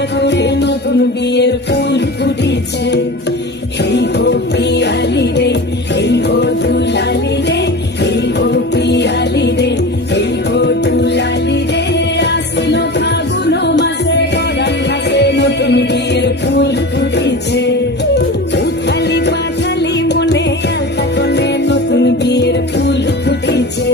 আলতা করে নতুন বিয়ের ফুল ফুটেছে। এই গো পিয়ালি রে, এই গো দুলালি রে, এই গো পিয়ালি রে, এই গো দুলালি রে। আসিল ফাগুন মাসে পরাণ ঘাসে নতুন বিয়ের ফুল ফুটেছে। উথালি পাথালি মনে আলতা করে নতুন বিয়ের ফুল ফুটেছে।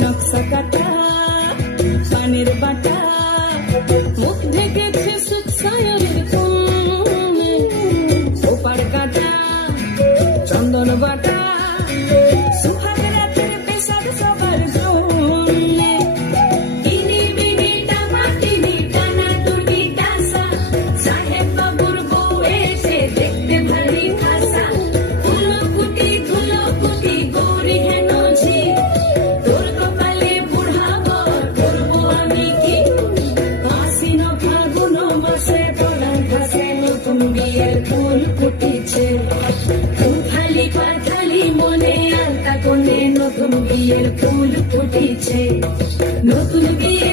নকশা কাটা পানের বাটা মুখ ঢেকেছে সুখ সায়রের কোণে। ওপার কাটা চন্দন বাটা সুহাগ রাতের পেশাব সবার জন্যে। ইনি বিনি টামাটিনি টানা টুনি টাসা সাহেব বাবুর বউ এসে দেখতে ভারী খাসা। ধুলো কুটি গৌরী হেন ঝি তোর কপালে বুড়াবো করবো আমি কি। আশ্বিন ফাগুন মাসে পরাণ ঘাসে নতুন বিয়ের ফুল ফুটেছে। উথালি পাথালি মনে আলতা কোণে নতুন বিয়ের ফুল ফুটেছে। নতুন বিয়ে